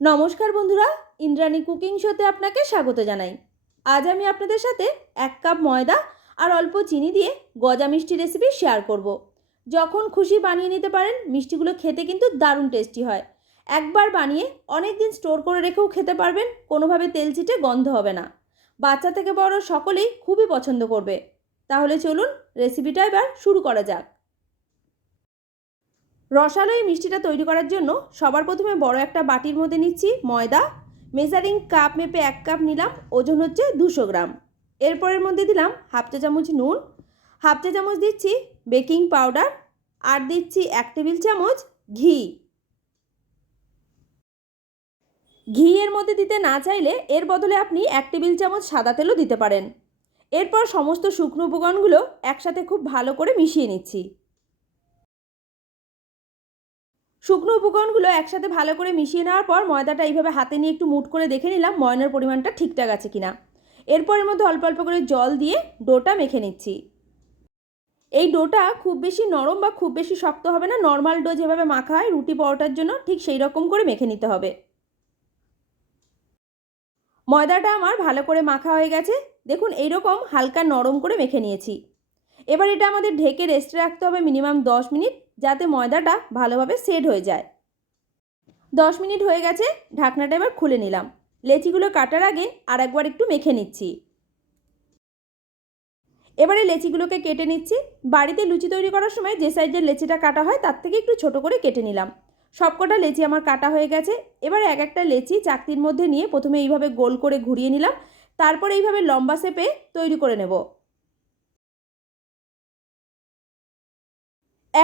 নমস্কার বন্ধুরা, ইন্দ্রাণী কুকিং শোতে আপনাকে স্বাগত জানাই। আজ আমি আপনাদের সাথে এক কাপ ময়দা আর অল্প চিনি দিয়ে গজা মিষ্টি রেসিপি শেয়ার করব। যখন খুশি বানিয়ে নিতে পারেন, মিষ্টিগুলো খেতে কিন্তু দারুণ টেস্টি হয়। একবার বানিয়ে অনেক দিন স্টোর করে রেখেও খেতে পারবেন, কোনোভাবে তেল চিটে গন্ধ হবে না। বাচ্চা থেকে বড় সকলেই খুবই পছন্দ করবে। তাহলে চলুন রেসিপিটা এবার শুরু করা যাক। রসালো এই মিষ্টিটা তৈরি করার জন্য সবার প্রথমে বড় একটা বাটির মধ্যে নিচ্ছি ময়দা। মেজারিং কাপ মেপে এক কাপ নিলাম, ওজন হচ্ছে দুশো গ্রাম। এরপরের মধ্যে দিলাম হাফ চা চামচ নুন, হাফ চা চামচ দিচ্ছি বেকিং পাউডার আর দিচ্ছি এক টেবিল চামচ ঘি। ঘি এর মধ্যে দিতে না চাইলে এর বদলে আপনি এক টেবিল চামচ সাদা তেলও দিতে পারেন। এরপর সমস্ত শুকনো উপকরণগুলো একসাথে খুব ভালো করে মিশিয়ে নিচ্ছি। শুকনো উপকরণগুলো একসাথে ভালো করে মিশিয়ে নেওয়ার পর ময়দাটা এইভাবে হাতে নিয়ে একটু মুট করে দেখে নিলাম ময়নার পরিমাণটা ঠিকঠাক আছে কিনা। এরপর এর মধ্যে অল্প অল্প করে জল দিয়ে ডোটা মেখে নিচ্ছি। এই ডোটা খুব বেশি নরম বা খুব বেশি শক্ত হবে না, নর্মাল ডো যেভাবে মাখা হয় রুটি পরোটার জন্য ঠিক সেই রকম করে মেখে নিতে হবে। ময়দাটা আমার ভালো করে মাখা হয়ে গেছে, দেখুন এইরকম হালকা নরম করে মেখে নিয়েছি। এবার এটা আমাদের ঢেকে রেস্টে রাখতে হবে মিনিমাম দশ মিনিট। যাতে ময়দাটা ভালোভাবে সেট হয়ে যায়। দশ মিনিট হয়ে গেছে, ঢাকনাটা এবার খুলে নিলাম। লেচিগুলো কাটার আগে আর একবার একটু মেখে নিচ্ছি। এবারে লেচিগুলোকে কেটে নিচ্ছি। বাড়িতে লুচি তৈরি করার সময় যে সাইজের লেচিটা কাটা হয় তার থেকে একটু ছোট করে কেটে নিলাম। সবকটা লেচি আমার কাটা হয়ে গেছে। এবার এক একটা লেচি চাকতির মধ্যে নিয়ে প্রথমে এইভাবে গোল করে ঘুরিয়ে নিলাম। তারপরে এইভাবে লম্বা শেপে তৈরি করে নেব।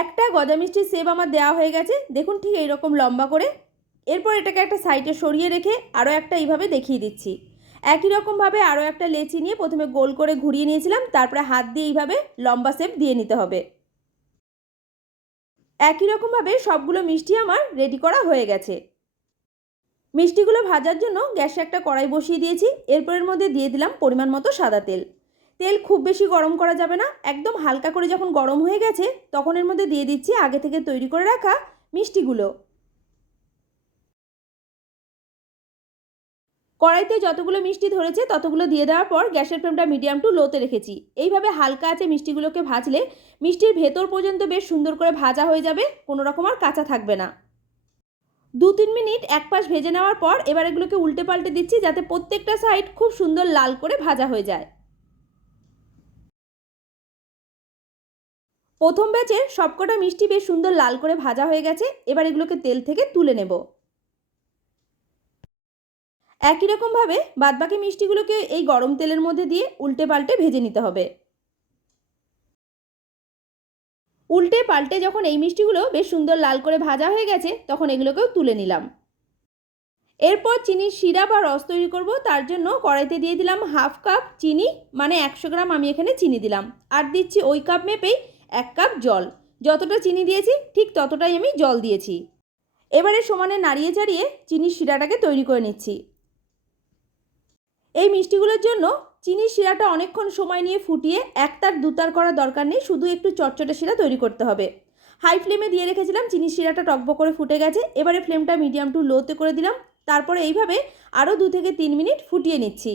একটা গজা মিষ্টির সেব আমার দেওয়া হয়ে গেছে। দেখুন ঠিক এইরকম লম্বা করে। এরপর এটাকে একটা সাইডে সরিয়ে রেখে আরও একটা এইভাবে দেখিয়ে দিচ্ছি। একই রকমভাবে আরও একটা লেচি নিয়ে প্রথমে গোল করে ঘুরিয়ে নিয়েছিলাম, তারপরে হাত দিয়ে এইভাবে লম্বা শেপ দিয়ে নিতে হবে। একই রকমভাবে সবগুলো মিষ্টি আমার রেডি করা হয়ে গেছে। মিষ্টিগুলো ভাজার জন্য গ্যাসে একটা কড়াই বসিয়ে দিয়েছি। এরপরের মধ্যে দিয়ে দিলাম পরিমাণ মতো সাদা তেল। তেল খুব বেশি গরম করা যাবে না। একদম হালকা করে যখন গরম হয়ে গেছে, তখন এর মধ্যে দিয়ে দিচ্ছি আগে থেকে তৈরি করে রাখা মিষ্টিগুলো। কড়াইতে যতগুলো মিষ্টি ধরেছে, ততগুলো দিয়ে দেওয়ার পর গ্যাসের ফ্লেমটা মিডিয়াম টু লোতে রেখেছি। এইভাবে হালকা আছে মিষ্টিগুলোকে ভাজলে মিষ্টির ভেতর পর্যন্ত বেশ সুন্দর করে ভাজা হয়ে যাবে, কোনো রকম আর কাঁচা থাকবে না। দু তিন মিনিট এক পাশ ভেজে নেওয়ার পর এবার এগুলোকে উল্টে পাল্টে দিচ্ছি যাতে প্রত্যেকটা সাইড খুব সুন্দর লাল করে ভাজা হয়ে যায়। প্রথম ব্যাচের সবকটা মিষ্টি বেশ সুন্দর লাল করে ভাজা হয়ে গেছে, এবার এগুলোকে তেল থেকে তুলে নেব। একই রকমভাবে বাদবাকি মিষ্টিগুলোকে এই গরম তেলের মধ্যে দিয়ে উল্টে পাল্টে ভেজে নিতে হবে। উল্টে পাল্টে যখন এই মিষ্টিগুলো বেশ সুন্দর লাল করে ভাজা হয়ে গেছে, তখন এগুলোকেও তুলে নিলাম। এরপর চিনির শিরা বা রস তৈরি করব, তার জন্য কড়াইতে দিয়ে দিলাম হাফ কাপ চিনি মানে একশো গ্রাম আমি এখানে চিনি দিলাম। আর দিচ্ছি ওই কাপ মেপেই এক কাপ জল। যতটা চিনি দিয়েছি, ঠিক ততটাই আমি জল দিয়েছি। এবারে সমানে নাড়িয়ে চাড়িয়ে চিনির শিরাটাকে তৈরি করে নিচ্ছি। এই মিষ্টিগুলোর জন্য চিনির শিরাটা অনেকক্ষণ সময় নিয়ে ফুটিয়ে একতার দুতার করার দরকার নেই, শুধু একটু চটচটে শিরা তৈরি করতে হবে। হাই ফ্লেমে দিয়ে রেখেছিলাম, চিনির শিরাটা টকব করে ফুটে গেছে। এবারে ফ্লেমটা মিডিয়াম টু লোতে করে দিলাম। তারপরে এইভাবে আরও দু থেকে তিন মিনিট ফুটিয়ে নিচ্ছি।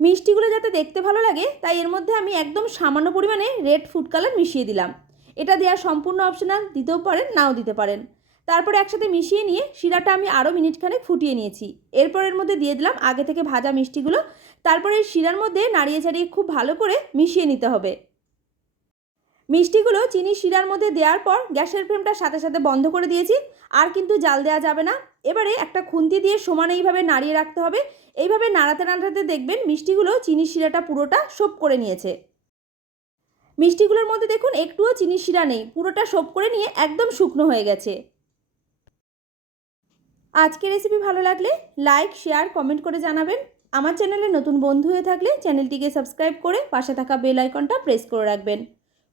মিষ্টিগুলো যাতে দেখতে ভালো লাগে, তাই এর মধ্যে আমি একদম সামান্য পরিমাণে রেড ফুড কালার মিশিয়ে দিলাম। এটা দেওয়া সম্পূর্ণ অপশনাল দিতেও পারেন, নাও দিতে পারেন। তারপরে একসাথে মিশিয়ে নিয়ে শিরাটা আমি আরও মিনিটখানেক ফুটিয়ে নিয়েছি। এরপর এর মধ্যে দিয়ে দিলাম আগে থেকে ভাজা মিষ্টিগুলো। তারপরে শিরার মধ্যে নাড়িয়ে ছাড়িয়ে খুব ভালো করে মিশিয়ে নিতে হবে। মিষ্টিগুলো চিনি শিরার মধ্যে দেওয়ার পর গ্যাসের ফ্লেমটা সাথে সাথে বন্ধ করে দিয়েছি। আর কিন্তু জাল দেওয়া যাবে না। এবারে একটা খুন্তি দিয়ে সমান এইভাবে নাড়িয়ে রাখতে হবে। এইভাবে নাড়াতে নাড়াতে দেখবেন মিষ্টিগুলো চিনি শিরাটা পুরোটা সোপ করে নিয়েছে। মিষ্টিগুলোর মধ্যে দেখুন, একটুও চিনি শিরা নেই। পুরোটা সোপ করে নিয়ে একদম শুকনো হয়ে গেছে। আজকের রেসিপি ভালো লাগলে লাইক, শেয়ার, কমেন্ট করে জানাবেন। আমার চ্যানেলে নতুন বন্ধু হয়ে থাকলে চ্যানেলটিকে সাবস্ক্রাইব করে পাশে থাকা বেল আইকনটা প্রেস করে রাখবেন।